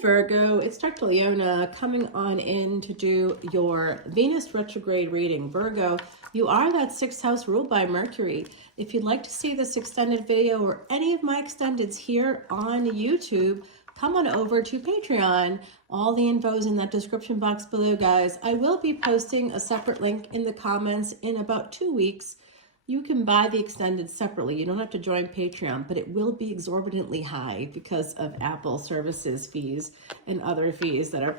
Virgo, it's Dr. Leona coming on in to do your Venus retrograde reading. Virgo, you are that sixth house ruled by Mercury. If you'd like to see this extended video or any of my extendeds here on YouTube, come on over to Patreon. All the info's in that description box below, guys. I will be posting a separate link in the comments in about 2 weeks. You can buy the extended separately. You don't have to join Patreon, but it will be exorbitantly high because of Apple services fees and other fees that are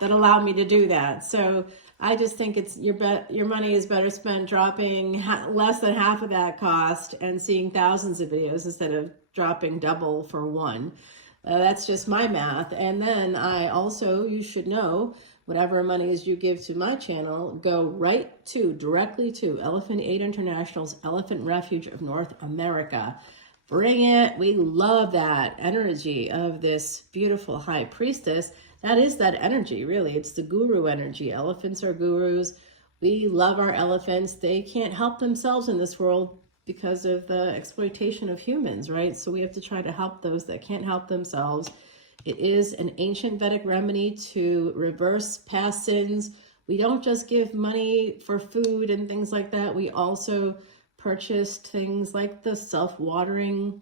that allow me to do that. So I just think it's your money is better spent dropping less than half of that cost and seeing thousands of videos instead of dropping double for one. That's just my math. And then you should know, whatever monies you give to my channel go directly to Elephant Aid International's Elephant Refuge of North America. Bring it. We love that energy of this beautiful high priestess. That is that energy, really. It's the guru energy. Elephants are gurus. We love our elephants. They can't help themselves in this world because of the exploitation of humans, right? So we have to try to help those that can't help themselves. It is an ancient Vedic remedy to reverse past sins. We don't just give money for food and things like that. We also purchased things like the self-watering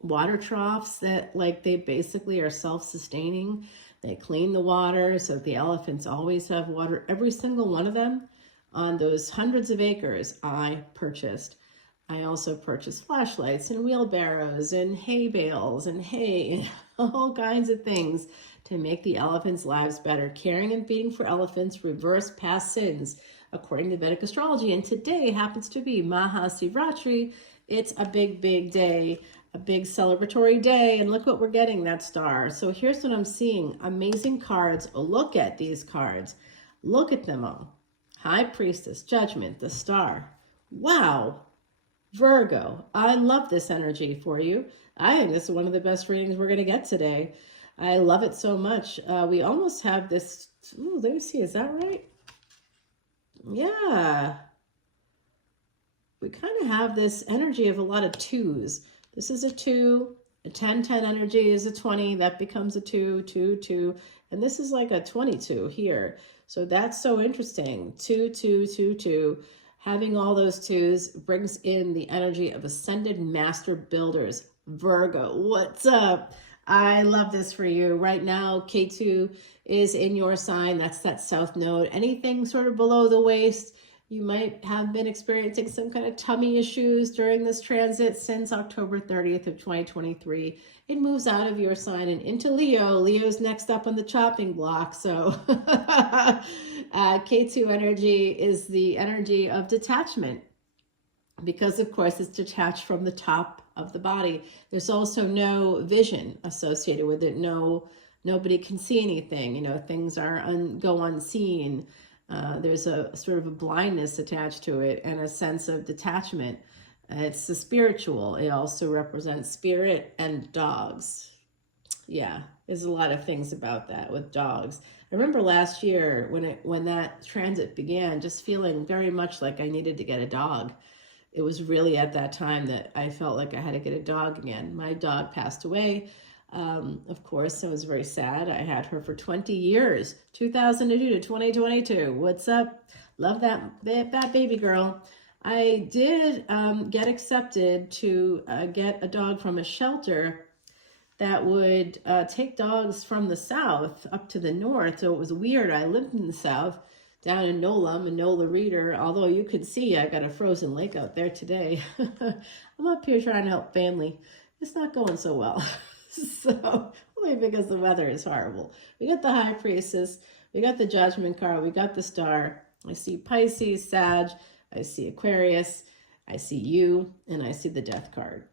water troughs that they basically are self-sustaining. They clean the water so that the elephants always have water. Every single one of them on those hundreds of acres I purchased. I also purchased flashlights and wheelbarrows and hay bales and hay and all kinds of things to make the elephants' lives better. Caring and feeding for elephants reverse past sins, according to Vedic Astrology. And today happens to be Mahashivratri. It's a big, big day, a big celebratory day. And look what we're getting, that star. So here's what I'm seeing. Amazing cards. Look at these cards. Look at them all. High Priestess, Judgment, the star. Wow. Virgo, I love this energy for you. I think this is one of the best readings we're going to get today. I love it so much. We almost have this. Ooh, let me see. Is that right? Yeah. We kind of have this energy of a lot of twos. This is a 2. A 10-10 energy is a 20. That becomes a 2, 2, 2. And this is like a 22 here. So that's so interesting. 2, 2, 2, 2. Having all those twos brings in the energy of Ascended Master Builders. Virgo, what's up? I love this for you. Right now, K2 is in your sign. That's that south node. Anything sort of below the waist, you might have been experiencing some kind of tummy issues during this transit since October 30th of 2023. It moves out of your sign and into Leo. Leo's next up on the chopping block. So K2 energy is the energy of detachment because, of course, it's detached from the top of the body. There's also no vision associated with it. Nobody can see anything. You know, things go unseen. There's a sort of a blindness attached to it and a sense of detachment. It's the spiritual. It also represents spirit and dogs. Yeah, there's a lot of things about that with dogs. I remember last year when that transit began, just feeling very much like I needed to get a dog. It was really at that time that I felt like I had to get a dog again. My dog passed away. Of course, I was very sad. I had her for 20 years, 2002 to 2022. What's up? Love that baby girl. I did get accepted to get a dog from a shelter that would take dogs from the south up to the north. So it was weird. I lived in the south, down in NOLA, Manola Reader, although you could see I got a frozen lake out there today. I'm up here trying to help family. It's not going so well. So, only because the weather is horrible. We got the High Priestess, we got the Judgment card, we got the star. I see Pisces, Sag, I see Aquarius, I see you, and I see the Death card.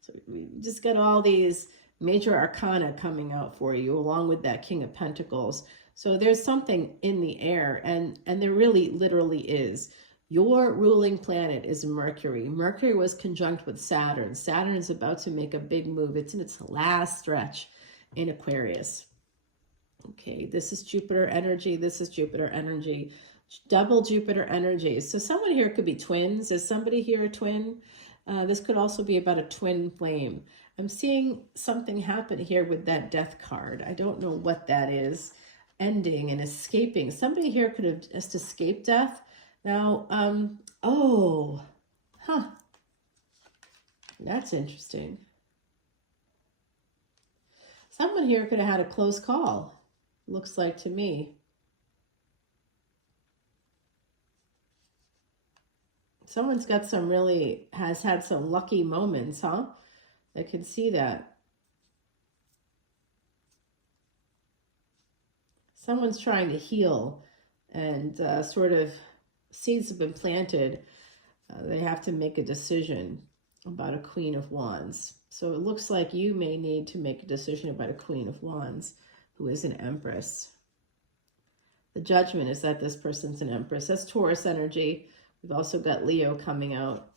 So we just got all these major arcana coming out for you, along with that King of Pentacles. So there's something in the air, and there really literally is. Your ruling planet is Mercury. Mercury was conjunct with Saturn. Saturn is about to make a big move. It's in its last stretch in Aquarius. Okay, this is Jupiter energy. This is Jupiter energy. Double Jupiter energy. So someone here could be twins. Is somebody here a twin? This could also be about a twin flame. I'm seeing something happen here with that death card. I don't know what that is. Ending and escaping. Somebody here could have just escaped death. Now, oh, huh. That's interesting. Someone here could have had a close call, looks like to me. Someone's got some really, has had some lucky moments, huh? I can see that. Someone's trying to heal and sort of seeds have been planted. They have to make a decision about a Queen of Wands. So it looks like you may need to make a decision about a Queen of Wands who is an Empress. The Judgment is that this person's an Empress. That's Taurus energy. We've also got Leo coming out.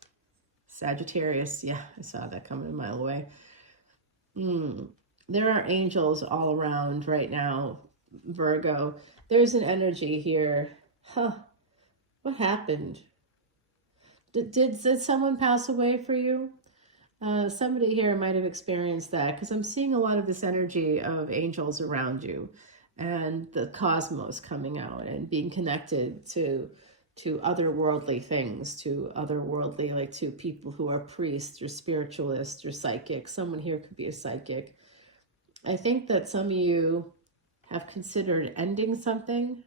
Sagittarius. Yeah, I saw that coming a mile away. There are angels all around right now, Virgo. There's an energy here. Huh. What happened? Did someone pass away for you? Somebody here might have experienced that because I'm seeing a lot of this energy of angels around you and the cosmos coming out and being connected to otherworldly things, to otherworldly, like to people who are priests or spiritualists or psychics. Someone here could be a psychic. I think that some of you have considered ending something,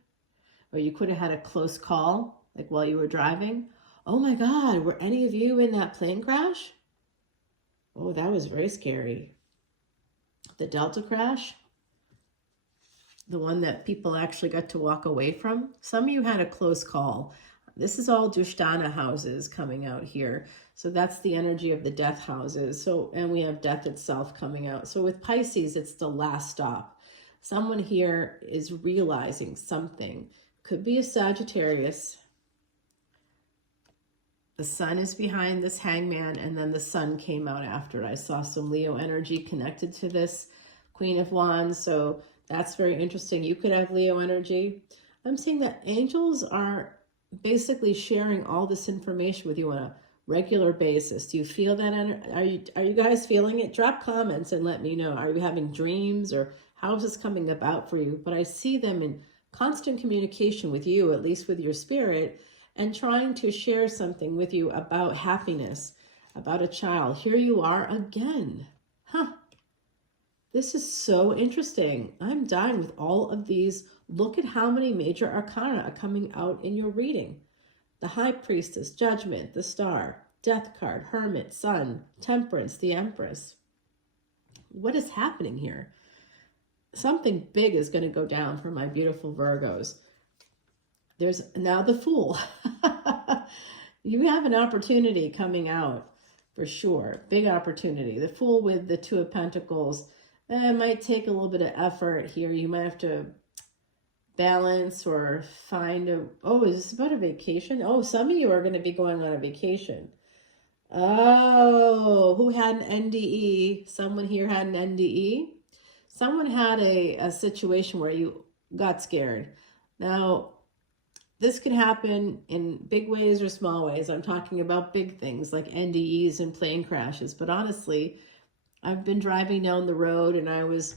or you could have had a close call, like while you were driving. Oh my God, were any of you in that plane crash? Oh, that was very scary. The Delta crash, the one that people actually got to walk away from. Some of you had a close call. This is all Dushtana houses coming out here. So that's the energy of the death houses. So, and we have death itself coming out. So with Pisces, it's the last stop. Someone here is realizing something. Could be a Sagittarius. The sun is behind this hangman, and then the sun came out after it. I saw some Leo energy connected to this Queen of Wands, so that's very interesting. You could have Leo energy. I'm seeing that angels are basically sharing all this information with you on a regular basis. Do you feel that? Are you guys feeling it? Drop comments and let me know. Are you having dreams, or how is this coming about for you? But I see them in constant communication with you, at least with your spirit, and trying to share something with you about happiness, about a child. Here you are again. Huh. This is so interesting. I'm dying with all of these. Look at how many major arcana are coming out in your reading. The High Priestess, Judgment, the Star, Death card, Hermit, Sun, Temperance, the Empress. What is happening here? Something big is going to go down for my beautiful Virgos. There's now the Fool. You have an opportunity coming out for sure. Big opportunity. The Fool with the Two of Pentacles. It might take a little bit of effort here. You might have to balance or find a... Oh, is this about a vacation? Oh, some of you are going to be going on a vacation. Oh, who had an NDE? Someone here had an NDE. Someone had a situation where you got scared. Now, this can happen in big ways or small ways. I'm talking about big things like NDEs and plane crashes. But honestly, I've been driving down the road and I was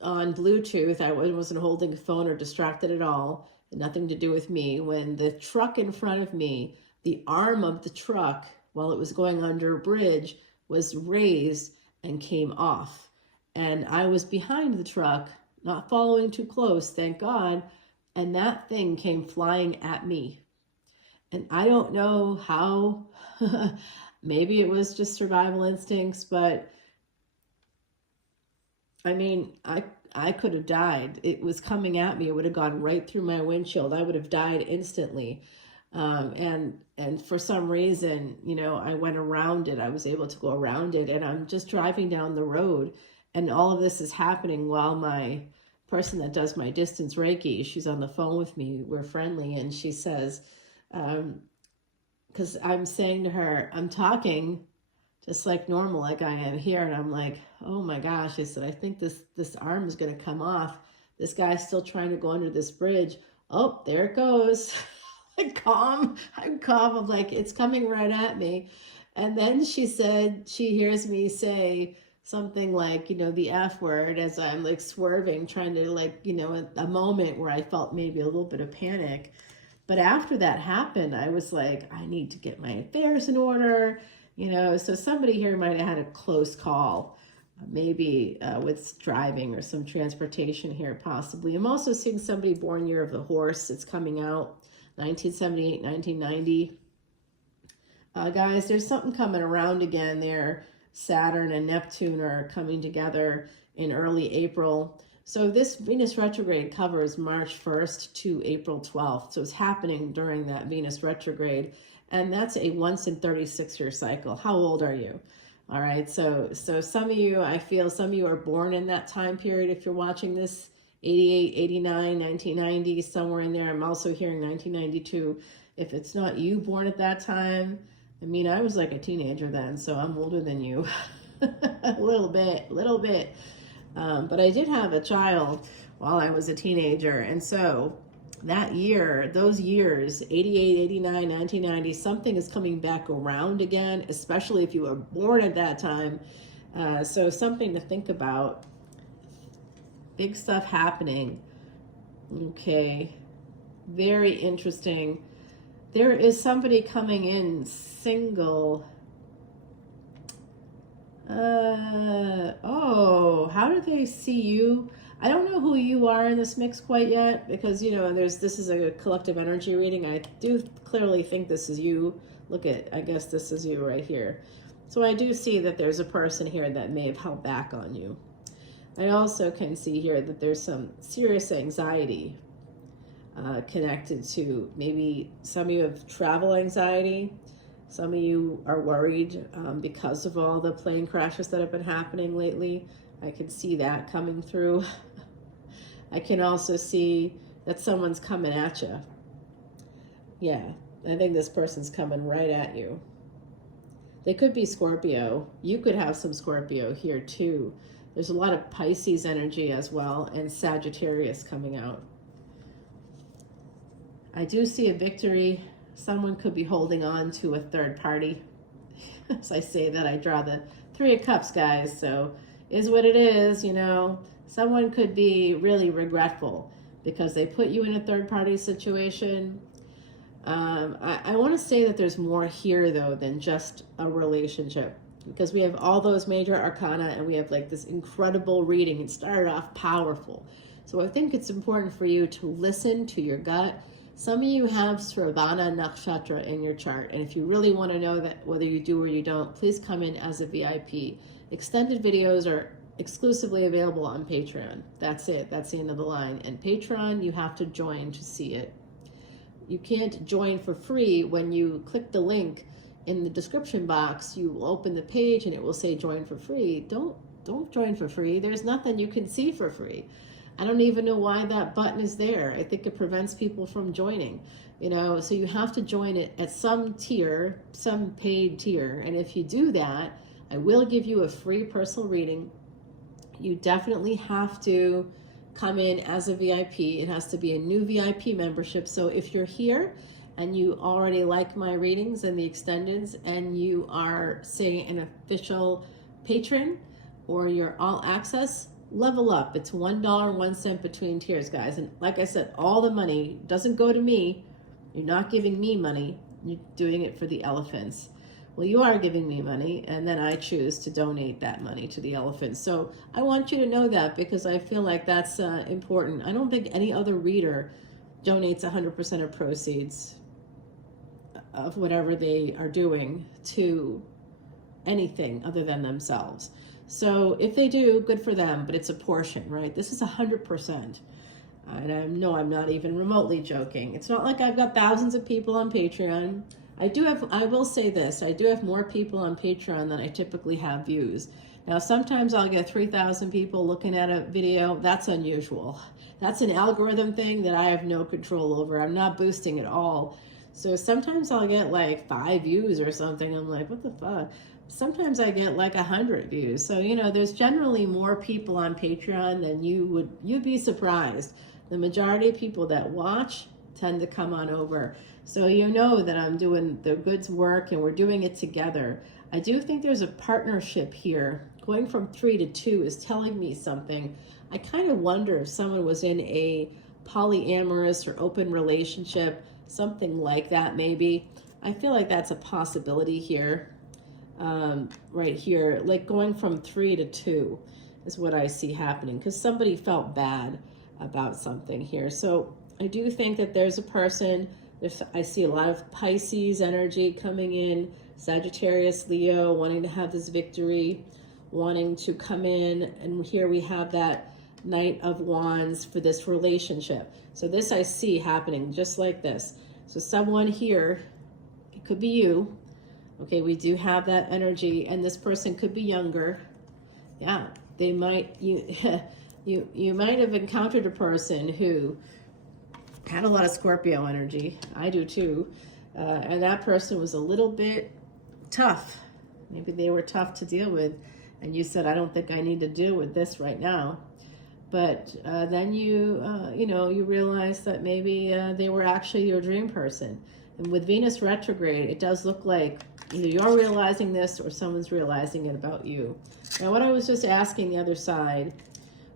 on Bluetooth. I wasn't holding a phone or distracted at all. Had nothing to do with me. When the truck in front of me, the arm of the truck, while it was going under a bridge, was raised and came off. And I was behind the truck, not following too close, thank God. And that thing came flying at me. And I don't know how, maybe it was just survival instincts, but I mean, I could have died. It was coming at me. It would have gone right through my windshield. I would have died instantly. And for some reason, you know, I went around it. I was able to go around it, and I'm just driving down the road, and all of this is happening while my person that does my distance Reiki, she's on the phone with me. We're friendly, and she says, because I'm saying to her, I'm talking just like normal, like I am here, and I'm like, oh my gosh, I said, I think this arm is going to come off. This guy's still trying to go under this bridge. Oh, there it goes. I'm calm. I'm like, it's coming right at me. And then she said she hears me say something like, you know, the F word as I'm like swerving, trying to like, you know, a moment where I felt maybe a little bit of panic. But after that happened, I was like, I need to get my affairs in order, you know. So somebody here might have had a close call, maybe with driving or some transportation here possibly. I'm also seeing somebody born year of the horse. It's coming out 1978, 1990. Guys, there's something coming around again there. Saturn and Neptune are coming together in early April. So this Venus retrograde covers March 1st to April 12th. So it's happening during that Venus retrograde. And that's a once in 36-year cycle. How old are you? All right, so some of you, I feel some of you are born in that time period. If you're watching this, 88, 89, 1990, somewhere in there. I'm also hearing 1992. If it's not you born at that time, I mean, I was like a teenager then, so I'm older than you. a little bit. But I did have a child while I was a teenager. And so that year, those years, 88, 89, 1990, something is coming back around again, especially if you were born at that time. So something to think about. Big stuff happening. Okay. Very interesting. There is somebody coming in single. Oh, how do they see you? I don't know who you are in this mix quite yet, because, you know, this is a collective energy reading. I do clearly think this is you. Look at, I guess this is you right here. So I do see that there's a person here that may have held back on you. I also can see here that there's some serious anxiety connected to maybe some of you have travel anxiety. Some of you are worried because of all the plane crashes that have been happening lately. I can see that coming through. I can also see that someone's coming at you. Yeah, I think this person's coming right at you. They could be Scorpio. You could have some Scorpio here too. There's a lot of Pisces energy as well, and Sagittarius coming out. I do see a victory. Someone could be holding on to a third party. As I say that, I draw the Three of Cups, guys. So is what it is, you know. Someone could be really regretful because they put you in a third party situation. I want to say that there's more here, though, than just a relationship. Because we have all those major arcana and we have like this incredible reading. It started off powerful. So I think it's important for you to listen to your gut. Some of you have Sravana Nakshatra in your chart. And if you really want to know that whether you do or you don't, please come in as a VIP. Extended videos are exclusively available on Patreon. That's it. That's the end of the line. And Patreon, you have to join to see it. You can't join for free. When you click the link in the description box, you will open the page and it will say join for free. Don't join for free. There's nothing you can see for free. I don't even know why that button is there. I think it prevents people from joining, you know, so you have to join it at some tier, some paid tier. And if you do that, I will give you a free personal reading. You definitely have to come in as a VIP. It has to be a new VIP membership. So if you're here and you already like my readings and the extendeds, and you are, say, an official patron or you're all access, level up. It's $1.01 between tiers, guys. And like I said, all the money doesn't go to me. You're not giving me money. You're doing it for the elephants. Well, you are giving me money, and then I choose to donate that money to the elephants. So I want you to know that, because I feel like that's important. I don't think any other reader donates 100% of proceeds of whatever they are doing to anything other than themselves. So if they do, good for them, but it's a portion, right? This is 100%. And I'm not even remotely joking. It's not like I've got thousands of people on Patreon. I will say this, I do have more people on Patreon than I typically have views. Now, sometimes I'll get 3,000 people looking at a video. That's unusual. That's an algorithm thing that I have no control over. I'm not boosting at all. So sometimes I'll get like 5 views or something. I'm like, what the fuck? Sometimes I get like 100 views. So, you know, there's generally more people on Patreon than you'd be surprised. The majority of people that watch tend to come on over. So you know that I'm doing the goods work and we're doing it together. I do think there's a partnership here. Going from 3 to 2 is telling me something. I kind of wonder if someone was in a polyamorous or open relationship, something like that maybe. I feel like that's a possibility here, right here. Like going from 3 to 2 is what I see happening, because somebody felt bad about something here. So I do think that there's a person, I see a lot of Pisces energy coming in, Sagittarius, Leo, wanting to have this victory, wanting to come in, and here we have that Knight of Wands for this relationship. So this I see happening just like this. So someone here, it could be you, okay, we do have that energy, and this person could be younger. Yeah, they might, you might have encountered a person who had a lot of Scorpio energy. I do too. And that person was a little bit tough. Maybe they were tough to deal with. And you said, I don't think I need to deal with this right now. But then you realize that maybe they were actually your dream person. And with Venus retrograde, it does look like either you're realizing this or someone's realizing it about you. Now, what I was just asking the other side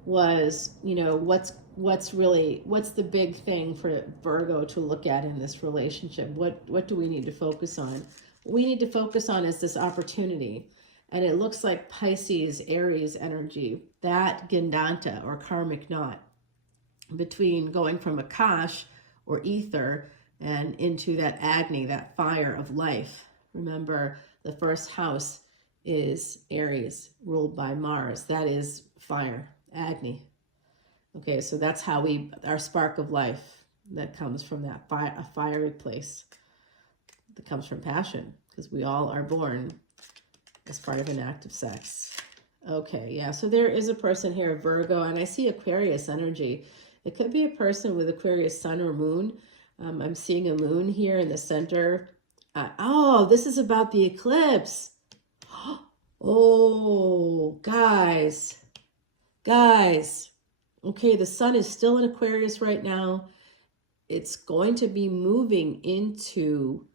was, what's the big thing for Virgo to look at in this relationship? What do we need to focus on? What we need to focus on is this opportunity. And it looks like Pisces, Aries energy, that Gandanta or karmic knot between going from Akash or ether and into that Agni, that fire of life. Remember, the first house is Aries, ruled by Mars. That is fire, Agni. Okay, so that's how our spark of life that comes from that a fiery place that comes from passion, because we all are born as part of an act of sex. Okay, yeah, so there is a person here, Virgo, and I see Aquarius energy. It could be a person with Aquarius sun or moon. I'm seeing a moon here in the center. Oh, this is about the eclipse. Oh, guys. Okay, the sun is still in Aquarius right now. It's going to be moving into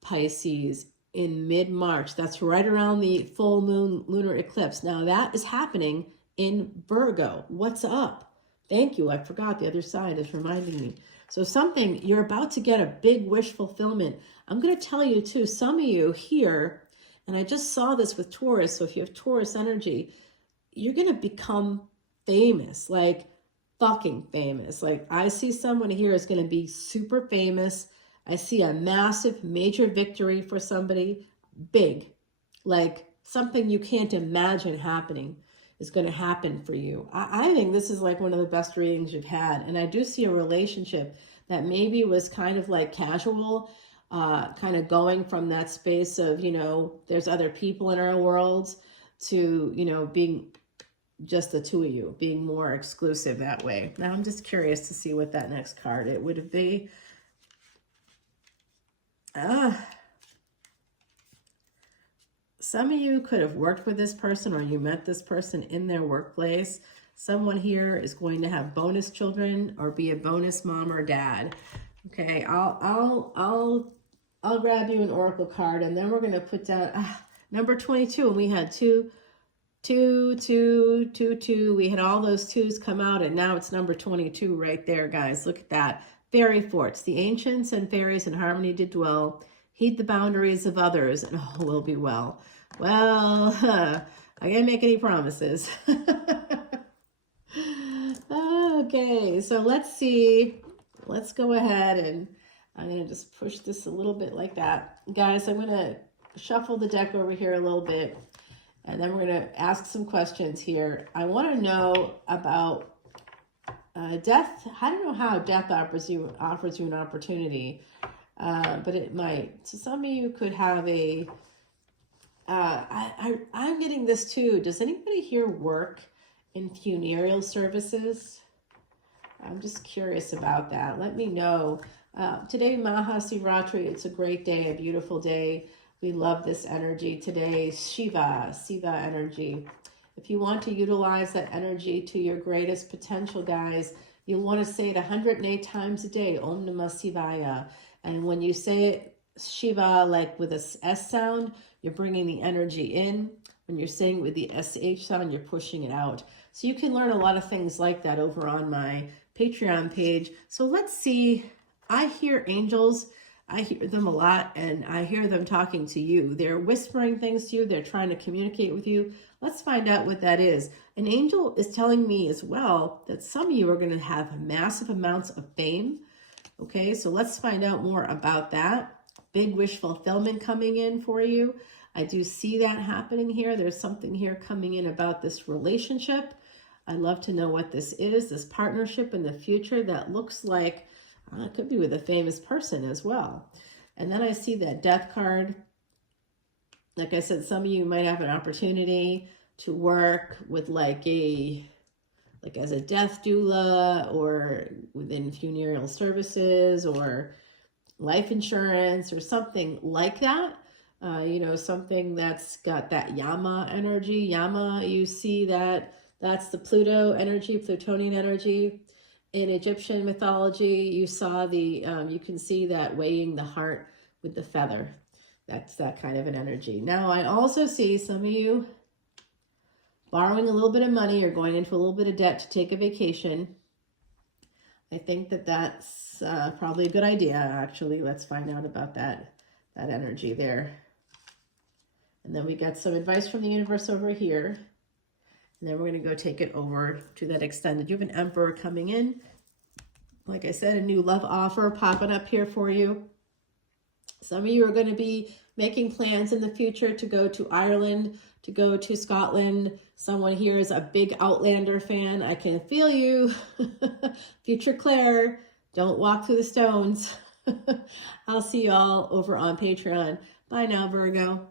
Pisces in mid-March. That's right around the full moon lunar eclipse. Now that is happening in Virgo. What's up? Thank you. I forgot the other side is reminding me. So you're about to get a big wish fulfillment. I'm going to tell you too, some of you here, and I just saw this with Taurus. So if you have Taurus energy, you're going to become famous, like fucking famous. Like I see someone here is going to be super famous. I see a massive, major victory for somebody, big, like something you can't imagine happening is going to happen for you. I think this is like one of the best readings you've had. And I do see a relationship that maybe was kind of like casual, kind of going from that space of, there's other people in our worlds to, being just the two of you, being more exclusive that way. Now I'm just curious to see what that next card it would be. Some of you could have worked with this person or you met this person in their workplace. Someone here is going to have bonus children or be a bonus mom or dad. Okay, I'll grab you an oracle card, and then we're going to put down number 22, and we had 2, 2, 2, 2, 2. We had all those twos come out, and now it's number 22 right there, guys. Look at that. Fairy forts. The ancients and fairies in harmony did dwell. Heed the boundaries of others, and all will be well. Well, I can't make any promises. Okay, so let's see. Let's go ahead, and I'm going to just push this a little bit like that. Guys, I'm going to shuffle the deck over here a little bit, and then we're going to ask some questions here. I want to know about death. I don't know how death offers you an opportunity, but it might. So some of you could have a, I'm getting this too. Does anybody here work in funereal services? I'm just curious about that. Let me know. Today, Mahasivaratri, it's a great day, a beautiful day. We love this energy today. Shiva energy. If you want to utilize that energy to your greatest potential, guys, You want to say it 108 times a day, Om Namah Shivaya. And when you say it, Shiva, like with a S sound, you're bringing the energy in. When you're saying it with the SH sound, you're pushing it out. So you can learn a lot of things like that over on my Patreon page. So let's see. I hear angels. I hear them a lot, and I hear them talking to you. They're whispering things to you. They're trying to communicate with you. Let's find out what that is. An angel is telling me as well that some of you are going to have massive amounts of fame. Okay, so let's find out more about that. Big wish fulfillment coming in for you. I do see that happening here. There's something here coming in about this relationship. I'd love to know what this is, this partnership in the future that looks like it could be with a famous person as well. And then I see that death card. Like I said, some of you might have an opportunity to work with like as a death doula or within funeral services or life insurance or something like that. Something that's got that Yama energy. Yama, you see that's the Pluto energy, Plutonian energy. In Egyptian mythology, you saw you can see that weighing the heart with the feather. That's that kind of an energy. Now, I also see some of you borrowing a little bit of money or going into a little bit of debt to take a vacation. I think that's probably a good idea, actually. Let's find out about that energy there. And then we got some advice from the universe over here. And then we're going to go take it over to that extended. You have an Emperor coming in. Like I said, a new love offer popping up here for you. Some of you are going to be making plans in the future to go to Ireland, to go to Scotland. Someone here is a big Outlander fan. I can feel you. Future Claire, don't walk through the stones. I'll see you all over on Patreon. Bye now, Virgo.